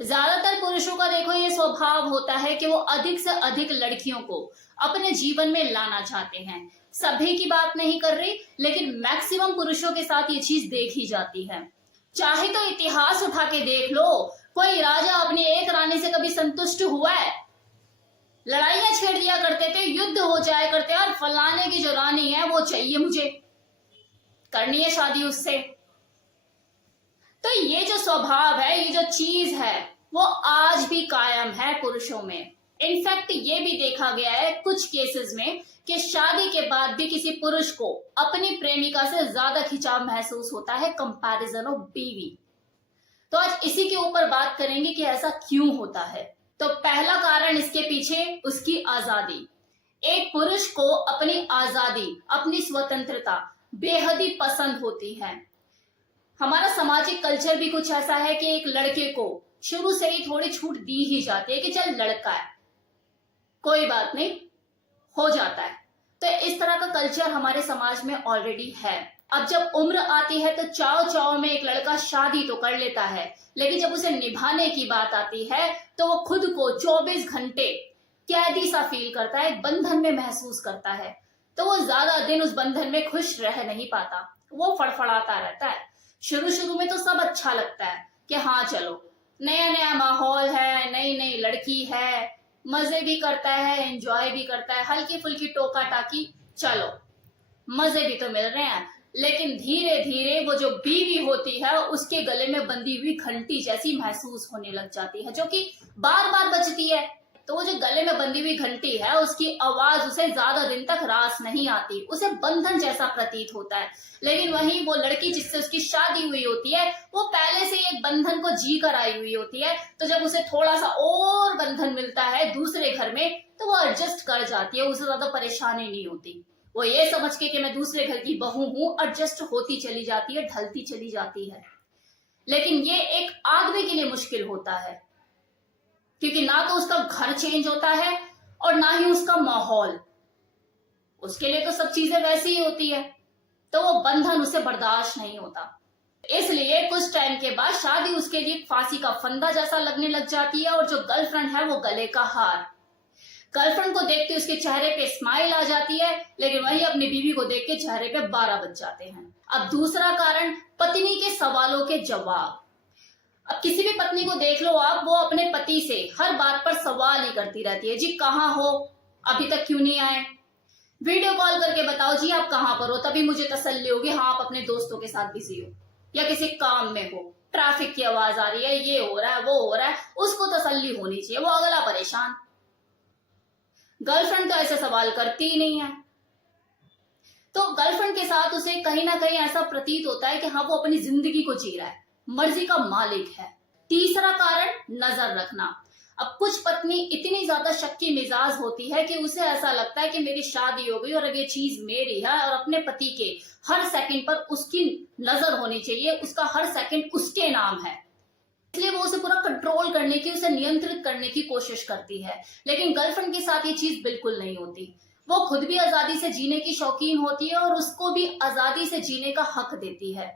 ज्यादातर पुरुषों का देखो ये स्वभाव होता है कि वो अधिक से अधिक लड़कियों को अपने जीवन में लाना चाहते हैं। सभी की बात नहीं कर रही, लेकिन मैक्सिमम पुरुषों के साथ ये चीज देखी जाती है। चाहे तो इतिहास उठा के देख लो, कोई राजा अपनी एक रानी से कभी संतुष्ट हुआ है? लड़ाइयां छेड़ दिया करते थे, युद्ध हो जाया करते, और फलाने की जो रानी है वो चाहिए मुझे, करनी है शादी उससे। तो ये जो स्वभाव है, ये जो चीज है, वो आज भी कायम है पुरुषों में। इनफैक्ट ये भी देखा गया है कुछ केसेस में कि शादी के बाद भी किसी पुरुष को अपनी प्रेमिका से ज्यादा खिंचाव महसूस होता है कंपैरिजन ऑफ बीवी। तो आज इसी के ऊपर बात करेंगे कि ऐसा क्यों होता है। तो पहला कारण इसके पीछे उसकी आजादी। एक पुरुष को अपनी आजादी, अपनी स्वतंत्रता बेहद ही पसंद होती है। हमारा सामाजिक कल्चर भी कुछ ऐसा है कि एक लड़के को शुरू से ही थोड़ी छूट दी ही जाती है कि चल लड़का है, कोई बात नहीं, हो जाता है। तो इस तरह का कल्चर हमारे समाज में ऑलरेडी है। अब जब उम्र आती है तो चाव चाव में एक लड़का शादी तो कर लेता है, लेकिन जब उसे निभाने की बात आती है तो वो खुद को 24 घंटे कैदी सा फील करता है, एक बंधन में महसूस करता है। तो वो ज्यादा दिन उस बंधन में खुश रह नहीं पाता, वो फड़फड़ाता रहता है। शुरू शुरू में तो सब अच्छा लगता है कि हाँ चलो, नया नया माहौल है, नई नई लड़की है, मजे भी करता है, एंजॉय भी करता है, हल्की फुल्की टोका टाकी, चलो मजे भी तो मिल रहे हैं। लेकिन धीरे धीरे वो जो बीवी होती है उसके गले में बंधी हुई घंटी जैसी महसूस होने लग जाती है, जो कि बार बार बजती है। तो वो जो गले में बंधी हुई घंटी है, उसकी आवाज उसे ज्यादा दिन तक रास नहीं आती, उसे बंधन जैसा प्रतीत होता है। लेकिन वहीं वो लड़की जिससे उसकी शादी हुई होती है, वो पहले से एक बंधन को जी कर आई हुई होती है। तो जब उसे थोड़ा सा और बंधन मिलता है दूसरे घर में, तो वो एडजस्ट कर जाती है, उसे ज्यादा परेशानी नहीं होती। वो ये समझ के कि मैं दूसरे घर की बहू हूं, एडजस्ट होती चली जाती है, ढलती चली जाती है। लेकिन ये एक आदमी के लिए मुश्किल होता है, क्योंकि ना तो उसका घर चेंज होता है और ना ही उसका माहौल। उसके लिए तो सब चीजें वैसी ही होती है, तो वो बंधन उसे बर्दाश्त नहीं होता। इसलिए कुछ टाइम के बाद शादी उसके लिए फांसी का फंदा जैसा लगने लग जाती है, और जो गर्लफ्रेंड है वो गले का हार। गर्लफ्रेंड को देखते उसके चेहरे पे स्माइल आ जाती है, लेकिन वही अपनी बीवी को देख के चेहरे पे 12 बज जाते हैं। अब दूसरा कारण, पत्नी के सवालों के जवाब। अब किसी भी पत्नी को देख लो आप, वो अपने पति से हर बात पर सवाल ही करती रहती है, जी कहाँ हो, अभी तक क्यों नहीं आए, वीडियो कॉल करके बताओ जी आप कहाँ पर हो, तभी मुझे तसल्ली होगी। हाँ, आप अपने दोस्तों के साथ बिजी हो या किसी काम में हो, ट्रैफिक की आवाज आ रही है, ये हो रहा है, वो हो रहा है, उसको तसल्ली होनी चाहिए, वो अगला परेशान। गर्लफ्रेंड तो ऐसे सवाल करती ही नहीं है। तो गर्लफ्रेंड के साथ उसे कहीं ना कहीं ऐसा प्रतीत होता है कि हाँ वो अपनी जिंदगी को जी रहा है, मर्जी का मालिक है। तीसरा कारण, नजर रखना। अब कुछ पत्नी इतनी ज्यादा शक्की मिजाज होती है कि उसे ऐसा लगता है कि मेरी शादी हो गई और अब ये चीज मेरी है, और अपने पति के हर सेकंड पर उसकी नजर होनी चाहिए, उसका हर सेकंड उसके नाम है। इसलिए वो उसे पूरा कंट्रोल करने की, उसे नियंत्रित करने की कोशिश करती है। लेकिन गर्लफ्रेंड के साथ ये चीज बिल्कुल नहीं होती। वो खुद भी आजादी से जीने की शौकीन होती है और उसको भी आजादी से जीने का हक देती है।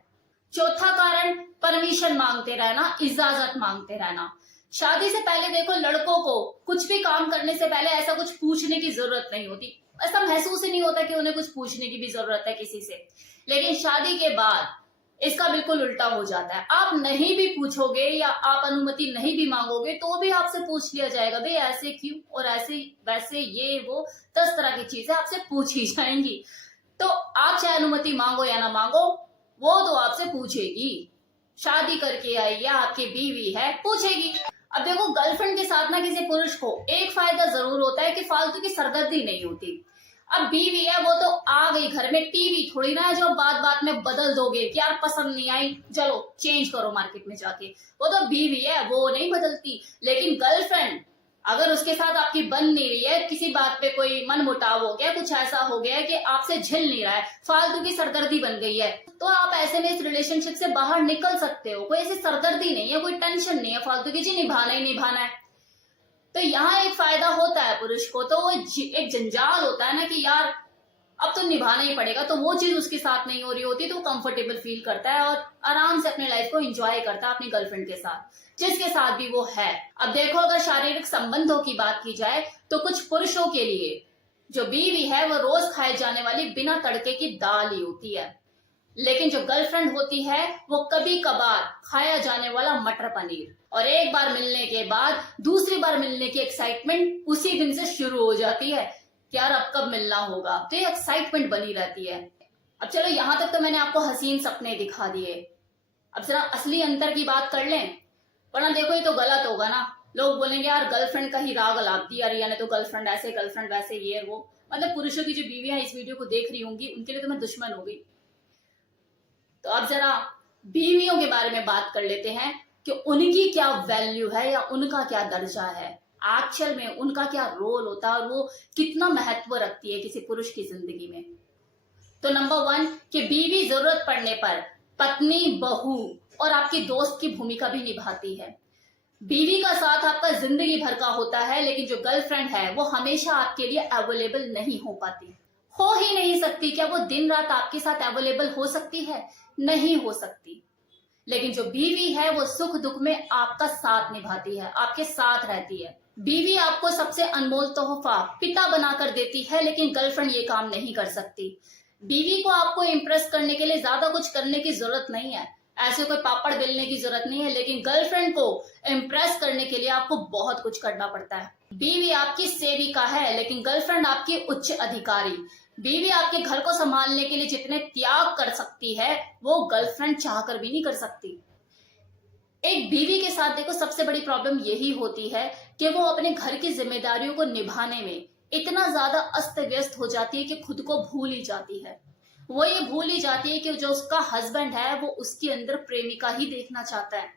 चौथा कारण, परमिशन मांगते रहना, इजाजत मांगते रहना। शादी से पहले देखो, लड़कों को कुछ भी काम करने से पहले ऐसा कुछ पूछने की जरूरत नहीं होती, ऐसा महसूस ही नहीं होता कि उन्हें कुछ पूछने की भी जरूरत है किसी से। लेकिन शादी के बाद इसका बिल्कुल उल्टा हो जाता है। आप नहीं भी पूछोगे या आप अनुमति नहीं भी मांगोगे तो भी आपसे पूछ लिया जाएगा, भाई ऐसे क्यों, और ऐसे वैसे, ये वो 10 तरह की चीजें आपसे पूछी जाएंगी। तो आप चाहे अनुमति मांगो या ना मांगो, वो तो आपसे पूछेगी। शादी करके आई है, आपकी बीवी है, पूछेगी। अब देखो, गर्लफ्रेंड के साथ ना किसी पुरुष को एक फायदा जरूर होता है कि फालतू की सरदर्दी नहीं होती। अब बीवी है, वो तो आ गई घर में, टीवी थोड़ी ना है जो बात बात में बदल दोगे कि यार पसंद नहीं आई, चलो चेंज करो मार्केट में जाके। वो तो बीवी है, वो नहीं बदलती। लेकिन गर्लफ्रेंड, अगर उसके साथ आपकी बन नहीं रही है, किसी बात पे कोई मन मुटाव हो गया, कुछ ऐसा हो गया है कि आपसे झिल नहीं रहा है, फालतू की सरदर्दी बन गई है, तो आप ऐसे में इस रिलेशनशिप से बाहर निकल सकते हो। कोई ऐसी सरदर्दी नहीं है, कोई टेंशन नहीं है फालतू की, जी निभाना ही निभाना है। तो यहाँ एक फायदा होता है पुरुष को, तो वो एक जंजाल होता है ना कि यार अब तो निभाना ही पड़ेगा, तो वो चीज उसके साथ नहीं हो रही होती तो वो कंफर्टेबल फील करता है और आराम से अपने लाइफ को एंजॉय करता है अपनी गर्लफ्रेंड के साथ, जिसके साथ भी वो है। अब देखो, अगर शारीरिक संबंधों की बात की जाए तो कुछ पुरुषों के लिए जो बीवी है वो रोज खाए जाने वाली बिना तड़के की दाल ही होती है, लेकिन जो गर्लफ्रेंड होती है वो कभी कभार खाया जाने वाला मटर पनीर। और एक बार मिलने के बाद दूसरी बार मिलने की एक्साइटमेंट उसी दिन से शुरू हो जाती है कि यार अब कब मिलना होगा, तो ये एक्साइटमेंट बनी रहती है। अब चलो, यहां तक तो मैंने आपको हसीन सपने दिखा दिए, अब जरा असली अंतर की बात कर लें, वरना देखो ये तो गलत होगा ना। लोग बोलेंगे यार गर्लफ्रेंड का ही राग अलाप दिया रिया ने, तो गर्लफ्रेंड ऐसे गर्लफ्रेंड वैसे, ये वो। मतलब पुरुषों की जो बीवियां इस वीडियो को देख रही होंगी उनके लिए तो मैं दुश्मन हो गई। तो अब जरा बीवियों के बारे में बात कर लेते हैं कि उनकी क्या वैल्यू है या उनका क्या दर्जा है, एक्चुअल में उनका क्या रोल होता है और वो कितना महत्व रखती है किसी पुरुष की जिंदगी में। तो नंबर 1 कि बीवी जरूरत पड़ने पर पत्नी, बहू और आपकी दोस्त की भूमिका भी निभाती है। बीवी का साथ आपका जिंदगी भर का होता है, लेकिन जो गर्लफ्रेंड है वो हमेशा आपके लिए अवेलेबल नहीं हो पाती, हो ही नहीं सकती। क्या वो दिन रात आपके साथ अवेलेबल हो सकती है? नहीं हो सकती। लेकिन जो बीवी है वो सुख दुख में आपका साथ निभाती है, आपके साथ रहती है। बीवी आपको सबसे अनमोल तोहफा पिता बनाकर देती है, लेकिन गर्लफ्रेंड ये काम नहीं कर सकती। बीवी को आपको इम्प्रेस करने के लिए ज्यादा कुछ करने की जरूरत नहीं है, ऐसे कोई पापड़ बेलने की जरूरत नहीं है, लेकिन गर्लफ्रेंड को इम्प्रेस करने के लिए आपको बहुत कुछ करना पड़ता है। बीवी आपकी सेविका है, लेकिन गर्लफ्रेंड आपकी उच्च अधिकारी। बीवी आपके घर को संभालने के लिए जितने त्याग कर सकती है वो गर्लफ्रेंड चाहकर भी नहीं कर सकती। एक बीवी के साथ देखो सबसे बड़ी प्रॉब्लम यही होती है कि वो अपने घर की जिम्मेदारियों को निभाने में इतना ज्यादा अस्त व्यस्त हो जाती है कि खुद को भूल ही जाती है। वो ये भूल ही जाती है कि जो उसका हस्बैंड है वो उसके अंदर प्रेमिका ही देखना चाहता है।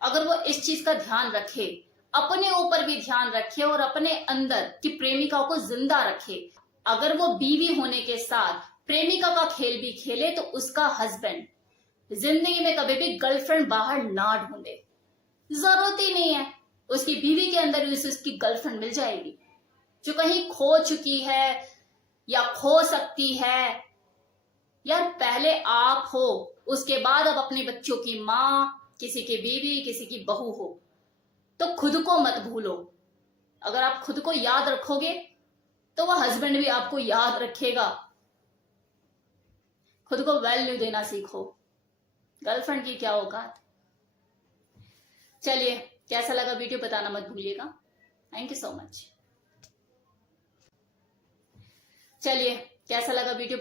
अगर वो इस चीज का ध्यान रखे, अपने ऊपर भी ध्यान रखे और अपने अंदर की प्रेमिका को जिंदा रखे, अगर वो बीवी होने के साथ प्रेमिका का खेल भी खेले तो उसका हस्बैंड जिंदगी में कभी भी गर्लफ्रेंड बाहर ना ढूंढे। जरूरत ही नहीं है, उसकी बीवी के अंदर भी उसकी गर्लफ्रेंड मिल जाएगी जो कहीं खो चुकी है या खो सकती है। यार पहले आप हो, उसके बाद अब अपने बच्चों की माँ, किसी की बीवी, किसी की बहू हो, तो खुद को मत भूलो। अगर आप खुद को याद रखोगे तो वह हस्बैंड भी आपको याद रखेगा। खुद को वैल्यू देना सीखो, गर्लफ्रेंड की क्या औकात। चलिए, कैसा लगा वीडियो बताना मत भूलिएगा। Thank you so much. चलिए, कैसा लगा वीडियो